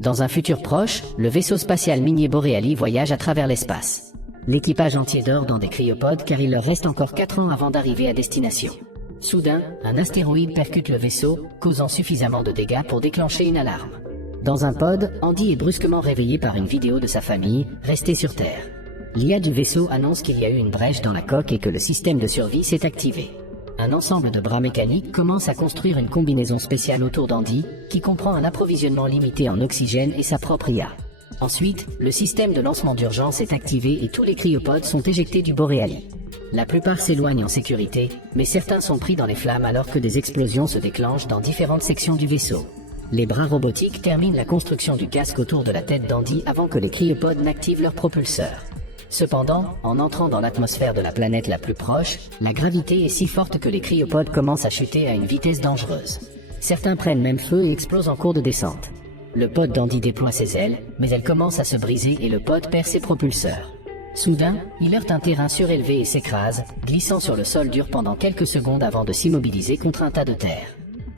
Dans un futur proche, le vaisseau spatial minier Borealis voyage à travers l'espace. L'équipage entier dort dans des cryopodes car il leur reste encore 4 ans avant d'arriver à destination. Soudain, un astéroïde percute le vaisseau, causant suffisamment de dégâts pour déclencher une alarme. Dans un pod, Andy est brusquement réveillé par une vidéo de sa famille, restée sur Terre. L'IA du vaisseau annonce qu'il y a eu une brèche dans la coque et que le système de survie s'est activé. Un ensemble de bras mécaniques commence à construire une combinaison spéciale autour d'Andy, qui comprend un approvisionnement limité en oxygène et sa propre IA. Ensuite, le système de lancement d'urgence est activé et tous les cryopodes sont éjectés du Borealis. La plupart s'éloignent en sécurité, mais certains sont pris dans les flammes alors que des explosions se déclenchent dans différentes sections du vaisseau. Les bras robotiques terminent la construction du casque autour de la tête d'Andy avant que les cryopodes n'activent leurs propulseurs. Cependant, en entrant dans l'atmosphère de la planète la plus proche, la gravité est si forte que les cryopodes commencent à chuter à une vitesse dangereuse. Certains prennent même feu et explosent en cours de descente. Le pod d'Andy déploie ses ailes, mais elles commencent à se briser et le pod perd ses propulseurs. Soudain, il heurte un terrain surélevé et s'écrase, glissant sur le sol dur pendant quelques secondes avant de s'immobiliser contre un tas de terre.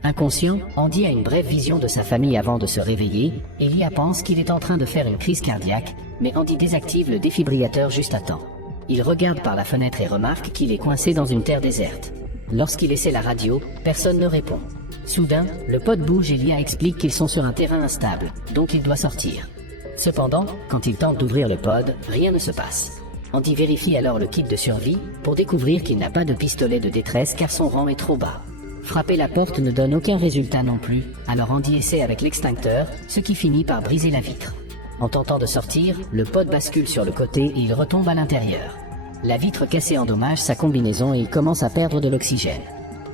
Inconscient, Andy a une brève vision de sa famille avant de se réveiller, et Lia pense qu'il est en train de faire une crise cardiaque, mais Andy désactive le défibrillateur juste à temps. Il regarde par la fenêtre et remarque qu'il est coincé dans une terre déserte. Lorsqu'il essaie la radio, personne ne répond. Soudain, le pod bouge et Lia explique qu'ils sont sur un terrain instable, donc il doit sortir. Cependant, quand il tente d'ouvrir le pod, rien ne se passe. Andy vérifie alors le kit de survie, pour découvrir qu'il n'a pas de pistolet de détresse car son rang est trop bas. Frapper la porte ne donne aucun résultat non plus, alors Andy essaie avec l'extincteur, ce qui finit par briser la vitre. En tentant de sortir, le pod bascule sur le côté et il retombe à l'intérieur. La vitre cassée endommage sa combinaison et il commence à perdre de l'oxygène.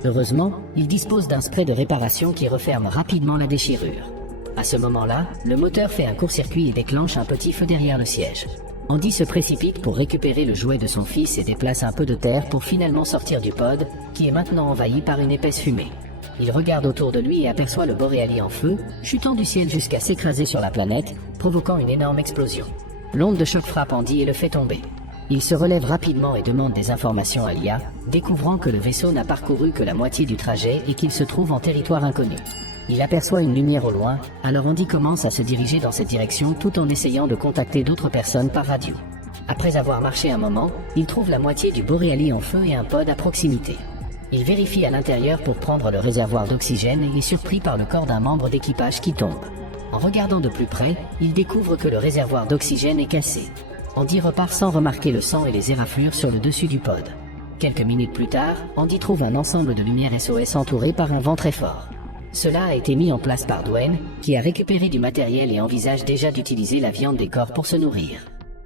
Heureusement, il dispose d'un spray de réparation qui referme rapidement la déchirure. À ce moment-là, le moteur fait un court-circuit et déclenche un petit feu derrière le siège. Andy se précipite pour récupérer le jouet de son fils et déplace un peu de terre pour finalement sortir du pod, qui est maintenant envahi par une épaisse fumée. Il regarde autour de lui et aperçoit le Borealis en feu, chutant du ciel jusqu'à s'écraser sur la planète, provoquant une énorme explosion. L'onde de choc frappe Andy et le fait tomber. Il se relève rapidement et demande des informations à Lia, découvrant que le vaisseau n'a parcouru que la moitié du trajet et qu'il se trouve en territoire inconnu. Il aperçoit une lumière au loin, alors Andy commence à se diriger dans cette direction tout en essayant de contacter d'autres personnes par radio. Après avoir marché un moment, il trouve la moitié du Borealis en feu et un pod à proximité. Il vérifie à l'intérieur pour prendre le réservoir d'oxygène et est surpris par le corps d'un membre d'équipage qui tombe. En regardant de plus près, il découvre que le réservoir d'oxygène est cassé. Andy repart sans remarquer le sang et les éraflures sur le dessus du pod. Quelques minutes plus tard, Andy trouve un ensemble de lumières SOS entouré par un vent très fort. Cela a été mis en place par Dwayne, qui a récupéré du matériel et envisage déjà d'utiliser la viande des corps pour se nourrir.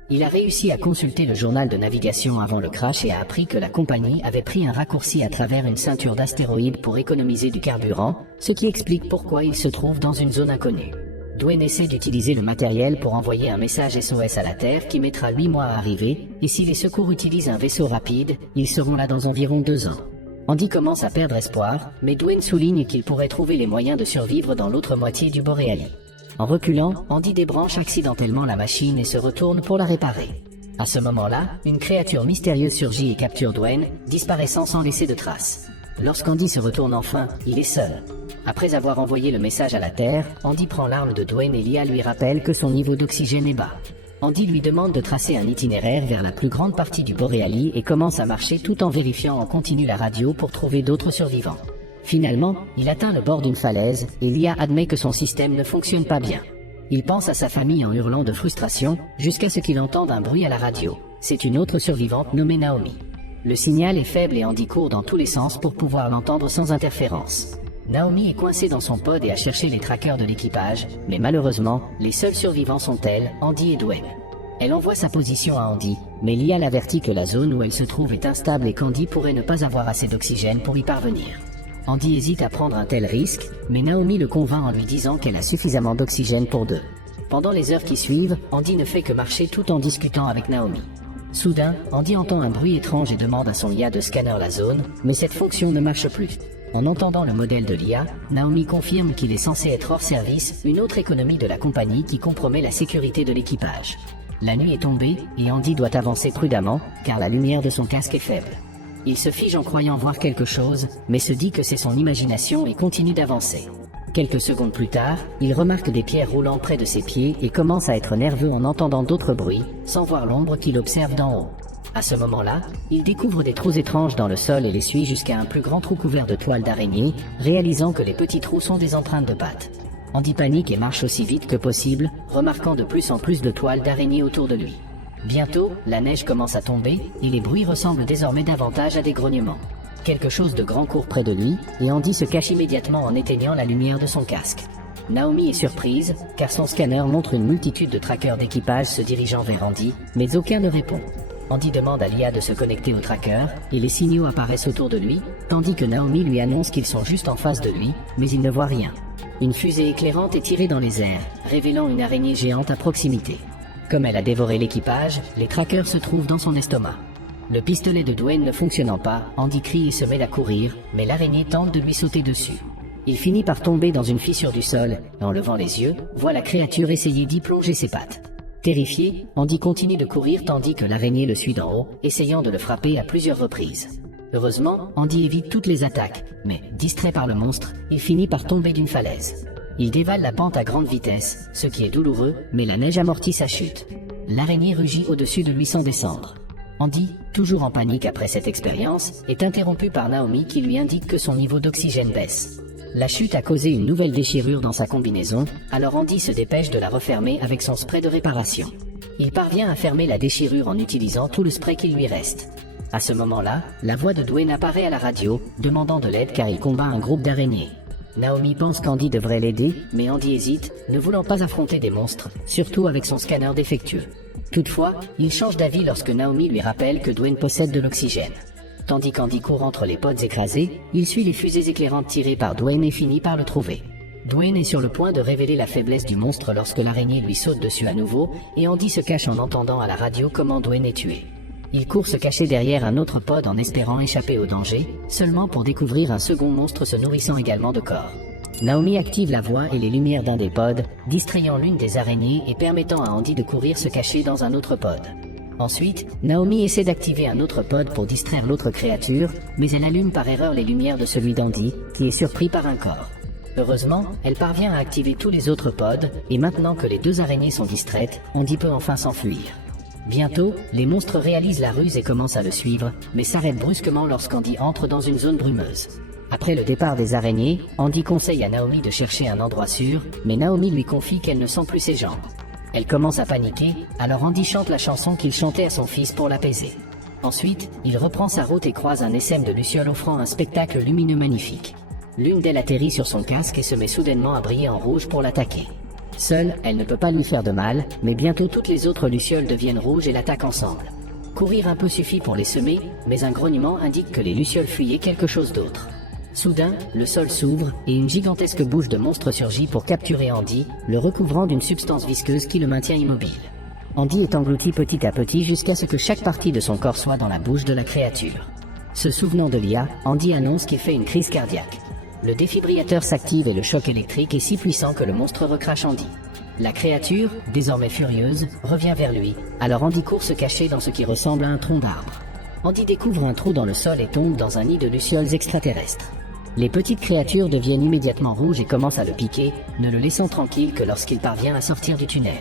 Il a réussi à consulter le journal de navigation avant le crash et a appris que la compagnie avait pris un raccourci à travers une ceinture d'astéroïdes pour économiser du carburant, ce qui explique pourquoi il se trouve dans une zone inconnue. Dwayne essaie d'utiliser le matériel pour envoyer un message SOS à la Terre qui mettra 8 mois à arriver, et si les secours utilisent un vaisseau rapide, ils seront là dans environ 2 ans. Andy commence à perdre espoir, mais Dwayne souligne qu'il pourrait trouver les moyens de survivre dans l'autre moitié du Borealis. En reculant, Andy débranche accidentellement la machine et se retourne pour la réparer. À ce moment-là, une créature mystérieuse surgit et capture Dwayne, disparaissant sans laisser de traces. Lorsqu'Andy se retourne enfin, il est seul. Après avoir envoyé le message à la Terre, Andy prend l'arme de Dwayne et Lia lui rappelle que son niveau d'oxygène est bas. Andy lui demande de tracer un itinéraire vers la plus grande partie du Borealis et commence à marcher tout en vérifiant en continu la radio pour trouver d'autres survivants. Finalement, il atteint le bord d'une falaise et Lia admet que son système ne fonctionne pas bien. Il pense à sa famille en hurlant de frustration, jusqu'à ce qu'il entende un bruit à la radio. C'est une autre survivante nommée Naomi. Le signal est faible et Andy court dans tous les sens pour pouvoir l'entendre sans interférence. Naomi est coincée dans son pod et a cherché les trackers de l'équipage, mais malheureusement, les seuls survivants sont elle, Andy et Dwayne. Elle envoie sa position à Andy, mais Lia l'avertit que la zone où elle se trouve est instable et qu'Andy pourrait ne pas avoir assez d'oxygène pour y parvenir. Andy hésite à prendre un tel risque, mais Naomi le convainc en lui disant qu'elle a suffisamment d'oxygène pour 2. Pendant les heures qui suivent, Andy ne fait que marcher tout en discutant avec Naomi. Soudain, Andy entend un bruit étrange et demande à son IA de scanner la zone, mais cette fonction ne marche plus. En entendant le modèle de l'IA, Naomi confirme qu'il est censé être hors service, une autre économie de la compagnie qui compromet la sécurité de l'équipage. La nuit est tombée, et Andy doit avancer prudemment, car la lumière de son casque est faible. Il se fige en croyant voir quelque chose, mais se dit que c'est son imagination et continue d'avancer. Quelques secondes plus tard, il remarque des pierres roulant près de ses pieds et commence à être nerveux en entendant d'autres bruits, sans voir l'ombre qu'il observe d'en haut. À ce moment-là, il découvre des trous étranges dans le sol et les suit jusqu'à un plus grand trou couvert de toiles d'araignée, réalisant que les petits trous sont des empreintes de pattes. Andy panique et marche aussi vite que possible, remarquant de plus en plus de toiles d'araignée autour de lui. Bientôt, la neige commence à tomber, et les bruits ressemblent désormais davantage à des grognements. Quelque chose de grand court près de lui, et Andy se cache immédiatement en éteignant la lumière de son casque. Naomi est surprise, car son scanner montre une multitude de trackers d'équipage se dirigeant vers Andy, mais aucun ne répond. Andy demande à l'IA de se connecter au tracker, et les signaux apparaissent autour de lui, tandis que Naomi lui annonce qu'ils sont juste en face de lui, mais il ne voit rien. Une fusée éclairante est tirée dans les airs, révélant une araignée géante à proximité. Comme elle a dévoré l'équipage, les trackers se trouvent dans son estomac. Le pistolet de Dwayne ne fonctionnant pas, Andy crie et se met à courir, mais l'araignée tente de lui sauter dessus. Il finit par tomber dans une fissure du sol, et en levant les yeux, voit la créature essayer d'y plonger ses pattes. Terrifié, Andy continue de courir tandis que l'araignée le suit d'en haut, essayant de le frapper à plusieurs reprises. Heureusement, Andy évite toutes les attaques, mais, distrait par le monstre, il finit par tomber d'une falaise. Il dévale la pente à grande vitesse, ce qui est douloureux, mais la neige amortit sa chute. L'araignée rugit au-dessus de lui sans descendre. Andy, toujours en panique après cette expérience, est interrompu par Naomi qui lui indique que son niveau d'oxygène baisse. La chute a causé une nouvelle déchirure dans sa combinaison, alors Andy se dépêche de la refermer avec son spray de réparation. Il parvient à fermer la déchirure en utilisant tout le spray qui lui reste. À ce moment-là, la voix de Dwayne apparaît à la radio, demandant de l'aide car il combat un groupe d'araignées. Naomi pense qu'Andy devrait l'aider, mais Andy hésite, ne voulant pas affronter des monstres, surtout avec son scanner défectueux. Toutefois, il change d'avis lorsque Naomi lui rappelle que Dwayne possède de l'oxygène. Tandis qu'Andy court entre les pods écrasés, il suit les fusées éclairantes tirées par Dwayne et finit par le trouver. Dwayne est sur le point de révéler la faiblesse du monstre lorsque l'araignée lui saute dessus à nouveau, et Andy se cache en entendant à la radio comment Dwayne est tué. Il court se cacher derrière un autre pod en espérant échapper au danger, seulement pour découvrir un second monstre se nourrissant également de corps. Naomi active la voix et les lumières d'un des pods, distrayant l'une des araignées et permettant à Andy de courir se cacher dans un autre pod. Ensuite, Naomi essaie d'activer un autre pod pour distraire l'autre créature, mais elle allume par erreur les lumières de celui d'Andy, qui est surpris par un corps. Heureusement, elle parvient à activer tous les autres pods, et maintenant que les deux araignées sont distraites, Andy peut enfin s'enfuir. Bientôt, les monstres réalisent la ruse et commencent à le suivre, mais s'arrêtent brusquement lorsqu'Andy entre dans une zone brumeuse. Après le départ des araignées, Andy conseille à Naomi de chercher un endroit sûr, mais Naomi lui confie qu'elle ne sent plus ses jambes. Elle commence à paniquer, alors Andy chante la chanson qu'il chantait à son fils pour l'apaiser. Ensuite, il reprend sa route et croise un essaim de lucioles offrant un spectacle lumineux magnifique. L'une d'elles atterrit sur son casque et se met soudainement à briller en rouge pour l'attaquer. Seule, elle ne peut pas lui faire de mal, mais bientôt toutes les autres lucioles deviennent rouges et l'attaquent ensemble. Courir un peu suffit pour les semer, mais un grognement indique que les lucioles fuyaient quelque chose d'autre. Soudain, le sol s'ouvre, et une gigantesque bouche de monstre surgit pour capturer Andy, le recouvrant d'une substance visqueuse qui le maintient immobile. Andy est englouti petit à petit jusqu'à ce que chaque partie de son corps soit dans la bouche de la créature. Se souvenant de l'IA, Andy annonce qu'il fait une crise cardiaque. Le défibrillateur s'active et le choc électrique est si puissant que le monstre recrache Andy. La créature, désormais furieuse, revient vers lui, alors Andy court se cacher dans ce qui ressemble à un tronc d'arbre. Andy découvre un trou dans le sol et tombe dans un nid de lucioles extraterrestres. Les petites créatures deviennent immédiatement rouges et commencent à le piquer, ne le laissant tranquille que lorsqu'il parvient à sortir du tunnel.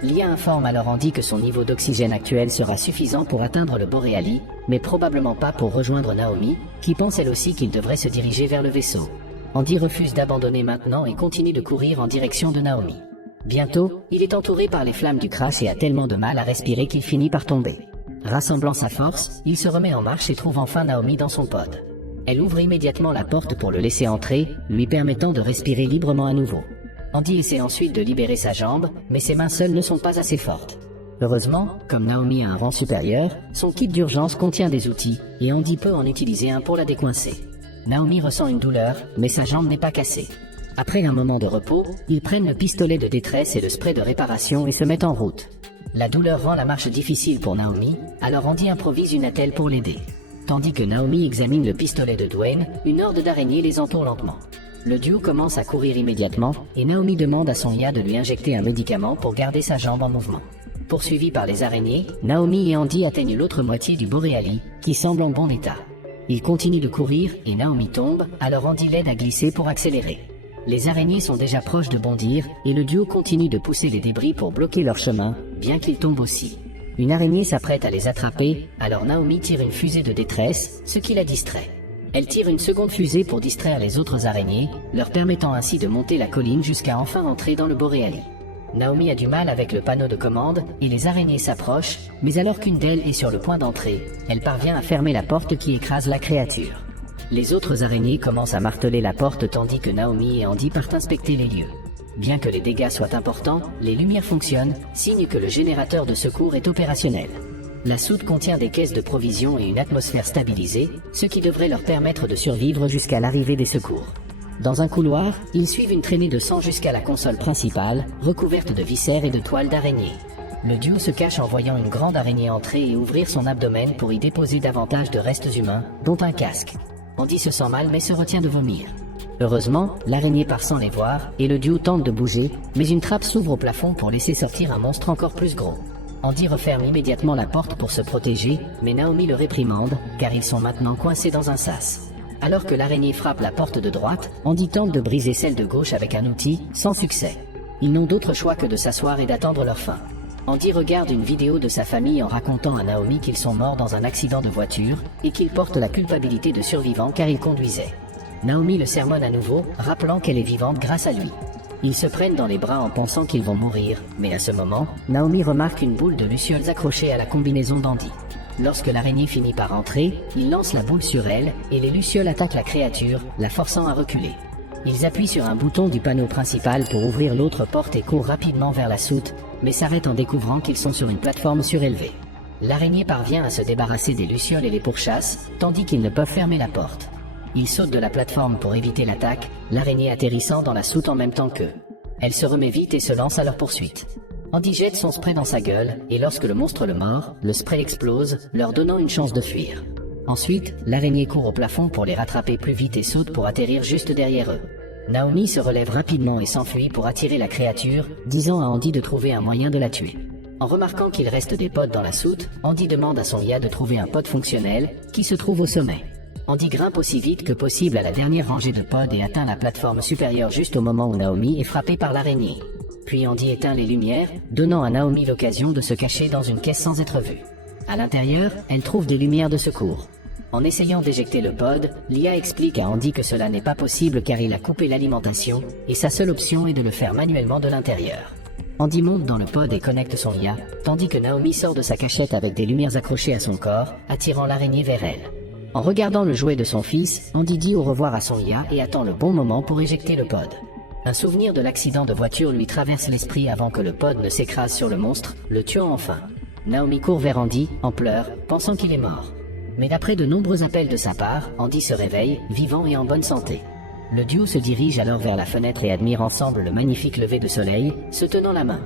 L'IA informe alors Andy que son niveau d'oxygène actuel sera suffisant pour atteindre le Boréali, mais probablement pas pour rejoindre Naomi, qui pense elle aussi qu'il devrait se diriger vers le vaisseau. Andy refuse d'abandonner maintenant et continue de courir en direction de Naomi. Bientôt, il est entouré par les flammes du crash et a tellement de mal à respirer qu'il finit par tomber. Rassemblant sa force, il se remet en marche et trouve enfin Naomi dans son pod. Elle ouvre immédiatement la porte pour le laisser entrer, lui permettant de respirer librement à nouveau. Andy essaie ensuite de libérer sa jambe, mais ses mains seules ne sont pas assez fortes. Heureusement, comme Naomi a un rang supérieur, son kit d'urgence contient des outils, et Andy peut en utiliser un pour la décoincer. Naomi ressent une douleur, mais sa jambe n'est pas cassée. Après un moment de repos, ils prennent le pistolet de détresse et le spray de réparation et se mettent en route. La douleur rend la marche difficile pour Naomi, alors Andy improvise une attelle pour l'aider. Tandis que Naomi examine le pistolet de Dwayne, une horde d'araignées les entoure lentement. Le duo commence à courir immédiatement, et Naomi demande à son IA de lui injecter un médicament pour garder sa jambe en mouvement. Poursuivis par les araignées, Naomi et Andy atteignent l'autre moitié du Boréali, qui semble en bon état. Ils continuent de courir, et Naomi tombe, alors Andy l'aide à glisser pour accélérer. Les araignées sont déjà proches de bondir, et le duo continue de pousser les débris pour bloquer leur chemin, bien qu'ils tombent aussi. Une araignée s'apprête à les attraper, alors Naomi tire une fusée de détresse, ce qui la distrait. Elle tire une seconde fusée pour distraire les autres araignées, leur permettant ainsi de monter la colline jusqu'à enfin entrer dans le Boréali. Naomi a du mal avec le panneau de commande, et les araignées s'approchent, mais alors qu'une d'elles est sur le point d'entrer, elle parvient à fermer la porte qui écrase la créature. Les autres araignées commencent à marteler la porte tandis que Naomi et Andy partent inspecter les lieux. Bien que les dégâts soient importants, les lumières fonctionnent, signe que le générateur de secours est opérationnel. La soute contient des caisses de provisions et une atmosphère stabilisée, ce qui devrait leur permettre de survivre jusqu'à l'arrivée des secours. Dans un couloir, ils suivent une traînée de sang jusqu'à la console principale, recouverte de viscères et de toiles d'araignée. Le duo se cache en voyant une grande araignée entrer et ouvrir son abdomen pour y déposer davantage de restes humains, dont un casque. Andy se sent mal mais se retient de vomir. Heureusement, l'araignée part sans les voir, et le duo tente de bouger, mais une trappe s'ouvre au plafond pour laisser sortir un monstre encore plus gros. Andy referme immédiatement la porte pour se protéger, mais Naomi le réprimande, car ils sont maintenant coincés dans un sas. Alors que l'araignée frappe la porte de droite, Andy tente de briser celle de gauche avec un outil, sans succès. Ils n'ont d'autre choix que de s'asseoir et d'attendre leur fin. Andy regarde une vidéo de sa famille en racontant à Naomi qu'ils sont morts dans un accident de voiture, et qu'ils portent la culpabilité de survivants car ils conduisaient. Naomi le sermonne à nouveau, rappelant qu'elle est vivante grâce à lui. Ils se prennent dans les bras en pensant qu'ils vont mourir, mais à ce moment, Naomi remarque une boule de lucioles accrochée à la combinaison d'Andy. Lorsque l'araignée finit par entrer, il lance la boule sur elle, et les lucioles attaquent la créature, la forçant à reculer. Ils appuient sur un bouton du panneau principal pour ouvrir l'autre porte et courent rapidement vers la soute, mais s'arrêtent en découvrant qu'ils sont sur une plateforme surélevée. L'araignée parvient à se débarrasser des lucioles et les pourchasse, tandis qu'ils ne peuvent fermer la porte. Ils sautent de la plateforme pour éviter l'attaque, l'araignée atterrissant dans la soute en même temps qu'eux. Elle se remet vite et se lance à leur poursuite. Andy jette son spray dans sa gueule, et lorsque le monstre le mord, le spray explose, leur donnant une chance de fuir. Ensuite, l'araignée court au plafond pour les rattraper plus vite et saute pour atterrir juste derrière eux. Naomi se relève rapidement et s'enfuit pour attirer la créature, disant à Andy de trouver un moyen de la tuer. En remarquant qu'il reste des pods dans la soute, Andy demande à son IA de trouver un pod fonctionnel, qui se trouve au sommet. Andy grimpe aussi vite que possible à la dernière rangée de pods et atteint la plateforme supérieure juste au moment où Naomi est frappée par l'araignée. Puis Andy éteint les lumières, donnant à Naomi l'occasion de se cacher dans une caisse sans être vue. À l'intérieur, elle trouve des lumières de secours. En essayant d'éjecter le pod, l'IA explique à Andy que cela n'est pas possible car il a coupé l'alimentation, et sa seule option est de le faire manuellement de l'intérieur. Andy monte dans le pod et connecte son IA, tandis que Naomi sort de sa cachette avec des lumières accrochées à son corps, attirant l'araignée vers elle. En regardant le jouet de son fils, Andy dit au revoir à son IA et attend le bon moment pour éjecter le pod. Un souvenir de l'accident de voiture lui traverse l'esprit avant que le pod ne s'écrase sur le monstre, le tuant enfin. Naomi court vers Andy, en pleurs, pensant qu'il est mort. Mais d'après de nombreux appels de sa part, Andy se réveille, vivant et en bonne santé. Le duo se dirige alors vers la fenêtre et admire ensemble le magnifique lever de soleil, se tenant la main.